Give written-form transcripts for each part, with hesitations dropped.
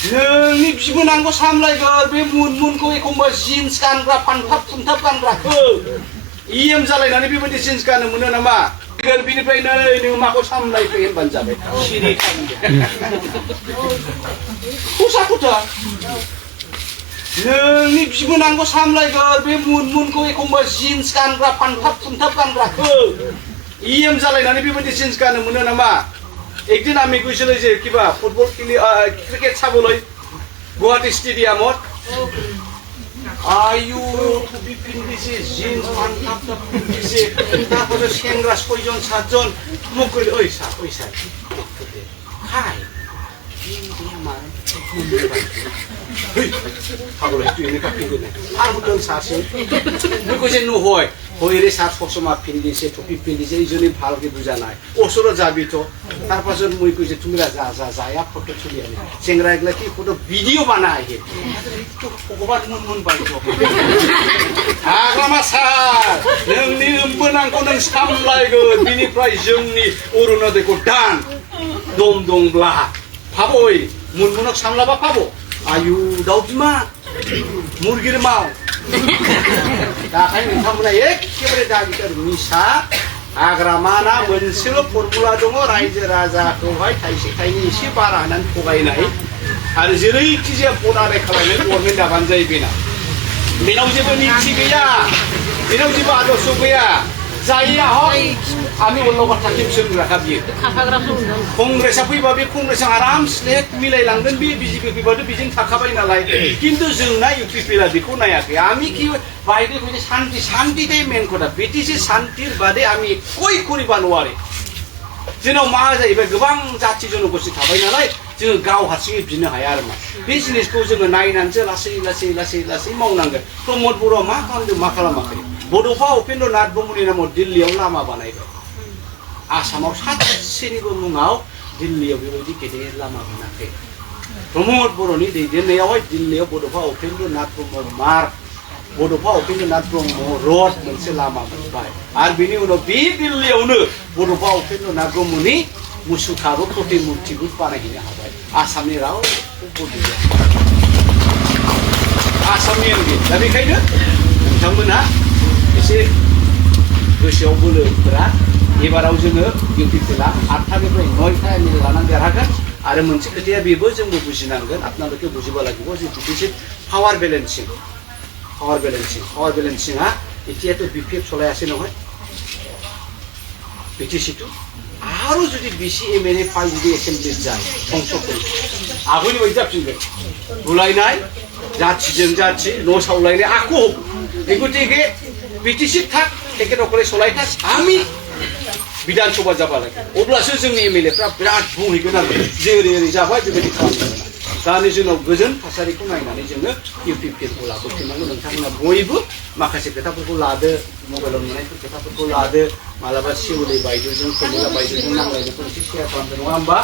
नोंनि बिबोनांखौ सामलायगोन बे मुनमुनखौ एखमबा जिन्स गानग्रा फानथाब फुनथाब गानग्राखौ इएम जालायनानै बेबायदि जिन्स गाननो मोनो नामा बिनिफ्राय नै नों माखौ सामलायखो होनबानो जाबाय सिरि खसा खथा नोंनि बिबोनांखौ सामलायगोन बे मुनमुनखौ एखमबा जिन्स गानग्रा फानथाब फुनथाब गानग्राखौ इएम जालायनानै बेबायदि जिन्स गाननो मोनो नामा একদিন আমি গৈছিলো যে কিবা ফুটবল খেলি ক্ৰিকেট চাবলৈ গুৱাহাটী ষ্টেডিয়ামত আয়ু টুপি পিন্ধিছে জিন্স পাঞ্জাব পিন্ধিছে তারপরে সেংগ্রা ৬ জন ৭ জন মোক কইলে ওই স্যার হাই আমার পাগল তুই এনেকা পিন্ধিলে আর হুদন সাসে মই কইছে নহয় হইরে সাত ফসমা পিন্ধিছে টুপি পিন্ধিছে এইজনী ভালকে বুঝা নাই ওচৰত যাবি তো তার পাছত মই কইছে তুমি যা ফটো তুলি আনি সেংগ্রা এগুলা কি ফটো ভিডিও বানায় আহে ভগবান মন পাইছো আগ্রামা স্যার नोंनि बोनांखौ नों सामलायगोन बिनिफ्राय जोंनि अरुणोदयखौ दान दम दंब्ला भाबोय मुनमुनक सामलाबा भाबो आयु दाउ बिमा मुरगिर माव दाखाय नोंथांमोना एखेबारे दागिटार मिसा हाग्रामाना मोनसेल' फर्मुला दङ रायजो राजाखौहाय थाइसे थाइनै एसे बारा होनानै थगायनाय आरो जेरैखि जाया भट आदाय खालामनाय गभर्नमेन्ट दाबानो जायो बेनाव जेबो नीति गैया बेनाव जेबो आदर्श गैया जायिया हय आमी उनाव बाथ्रा खेबसोग्राखा बियो कंग्रेसआ फैबा बे कंग्रेसआ आराम स्लेट मिलायलांगोन बे बिजेपि फैबाथ' बेजों थाखाबाय नालाय किन्तु जोंना इउपिपिएलआ बेखौ नायाखै आमी कि বাইরে কইছে শান্তিটাই মেন কথা ব্রিটিশে শান্তির বাদে আমি কই করিবা नवारे जोंनाव मा जाहैबाय गोबां जाथि जनगोष्ठी थाबाय नालाय जोङो गाव हारसिङै बिनो हाया आरो मा बे जिनिसखौ जोङो नायनानैसो लासै मावनांगोन प्रमद बर'आ मा खालामदों मा खालामाखै बड'फा उपेन्द्र नाथ ब्रह्मनि नामाव दिल्लीयाव लामा बानायबाय आसामाव सासेनिबो मुङाव दिल्लीयाव बेबायदि गेदेर लामा बानायाखै प्रमद बर'नि दैदेननायावहाय दिल्लीयाव बड'फा उपेन्द्र नाथ ब्रह्म मार्ग बड'फा उपेन्द्र नाथ ब्रह्म रड मोनसे लामा मोनबाय आरो बेनि उनाव बे दिल्लीयावनो बड'फा उपेन्द्र नाथ ब्रह्मनि मुसुखाबो प्रतिमुर्तिबो बानायहैनो हाबाय आसामनि रावबो गैया आसामनि दा बेखायनो नोंथांमोना एसे गोसोआव बोलोफोरा एबाराव जोङो इउपिपिएलआ 8टानिफ्राय 9टा एमएलए लानानै देरहागोन आरो मोनसे खोथाया बेबो जोंबो बुजिनांगोन आपनालोके बुजिब লাগিব যে ডিফিসিট পাৱাৰ বেলেন্সিংआ এতিয়াতো বিপিএফ চলাই আছে নহয় পিটিচিটো আৰু যদি বিসি এমএলএ পাই যদি এসেম্বলি যায় সংসদ কৰি আগনি বাই যাবसिगोन बुलायनाय जाथिजों जाथि न' सावलायनाय आखु एगुतिके पिटिसिट थाक टेकेट अकले सलाय थाक आमी विधानसभा जाबा লাগে अब्लासो जोंनि एमएलएफ्रा बिराद बुंहैगोन आरो जेरै जाबाय बेबायदि खालामगोन दानि जोंनाव गोजोन थासारिखौ नायनानै जोङो इउपिपिएलखौ लाबोफिननांगौ नोंथांमोना बयबो माखासे खोथाफोरखौ लादो मबाइलाव नुनायफोर खोथाफोरखौ लादो मालाबा सिउलि बायद'जों कमला बायद'जों नांलायनायखौ एसे शेयार खालामदो नङा होमबा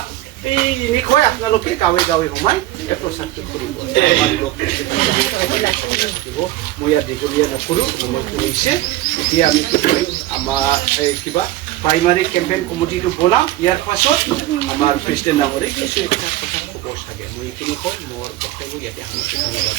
এইনিকয় আপোনালোকে গাঁৱে গাঁৱে সোমাই প্ৰচাৰটো কৰিব মই ইয়াত দীঘলীয়া নকৰোঁ মই কৰিছে এতিয়া আমি আমাৰ কিবা প্ৰাইমাৰী কেম্পেইন কমিটিটো বনাম ইয়াৰ পাছত আমাৰ প্ৰেচিডেণ্ট ডাঙৰীয়ে কিছু এটা কথা ক'ব চাগে মই এইখিনি কয় মোৰ বক্তব্য ইয়াতে সামৰিছোঁ ধন্যবাদ